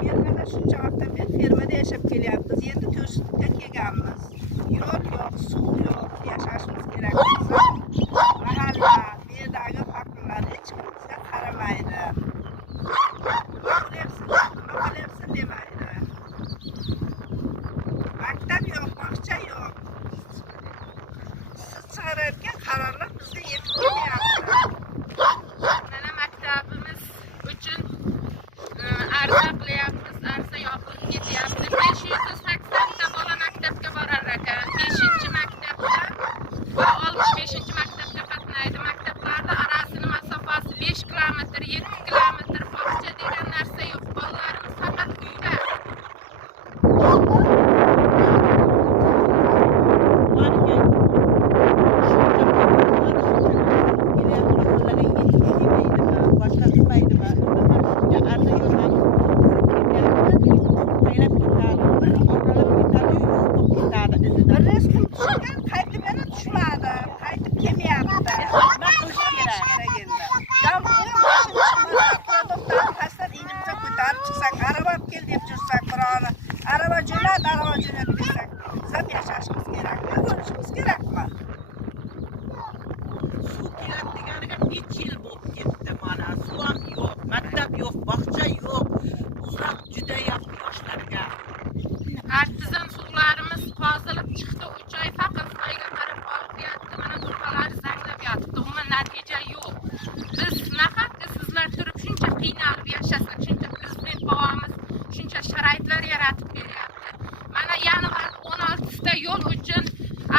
Fermada shuncha vaqtdan beri fermada yashab kelyapmiz. Endi to'shlikka kelganmiz. Yo'l yo'q, suv yo'q, yashashimiz kerak bo'lsa, mahalla, berdagi hokimlar hech kim bizga qaramaydi. Qilyapsan demaydi. Maktab yo'q, bog'cha yo'q. Siz chiqarayotgan qarorlar bizga yetib kelyapti. Mana maktabimiz uchun arza qilyapmiz, arza yopilib ketyapti. 580 ta bola maktabga borar ekan. 5-maktabda va 65-maktabga qatnaydi. Maktablarda orasini masofasi 5 kilometr, 7 kilometr, bog'cha degan narsa yo'q. Bolalarimiz faqat uyda. Qaytib yana tushmadi, qaytib kelmayapti. Nima qilish kerak endi? Produktlarni tashlab inimizga ko'tarib chiqsak, araba olib kel deb tursak, birovni araba jo'nat desak, zab yashashimiz kerakmi? O'lishimiz kerakmi? Suv kerak deganiga necha yil bo'lib ketdi mana. Suv ham yo'q, maktab yo'q, bog'cha yo'q. Uzoq juda yaqin yoshlarga. Artizan suvlarimiz qozilib chiqdi. 3 oy faqat oyga qarab olib yotdi. Mana turqalar zanglab yotibdi. Umuman natija yo'q. Biz nahotki sizlar turib shuncha qiynalib yashasak, shuncha prezident bobomiz shuncha sharoitlar yaratib beryapti. Mana yanvar 16-da yo'l uchun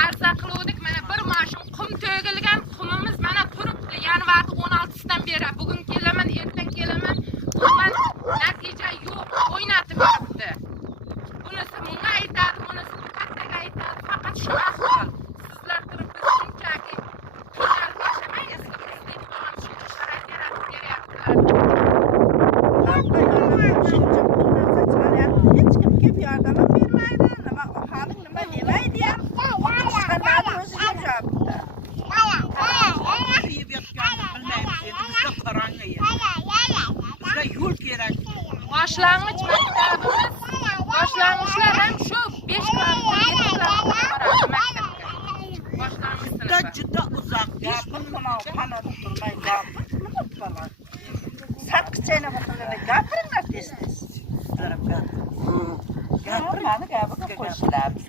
arza qildik. Mana bir mashina qum to'gilgan qumimiz mana turibdi. Yanvar 16-dan beri bugun kelaman, ertaga kelaman. Umuman natija yo'q. O'ynatib yuribdi. Bunisi bunga aytadi, bunisi kattaga aytadi. Faqat shu ahvol. Sizlar turib biz shunchaki qiynalib yashamaymiz. Prezident bobomiz shuncha sharoit yaratib beryaptilar. Hech kim kelib yordam bermaydi. Nima aholi nima demaydi ham. Chiqarmadi o'ziga javob. Yeb yotganini bilmaymiz. Endi bizga qarang endi. Bizga yo'l kerak. Boshlang'ich maktabimiz, boshlang'ichlar ham shu 5 kilometr, 7 kilometr boradi maktabga. Boshlang'ich Juda sinfi. juda uzoq. Gapim mana qanot turmay gapim. Satqichayna bo'lganda gapiringlar tez-tez. Gapirmani gapiga qo'shilamiz.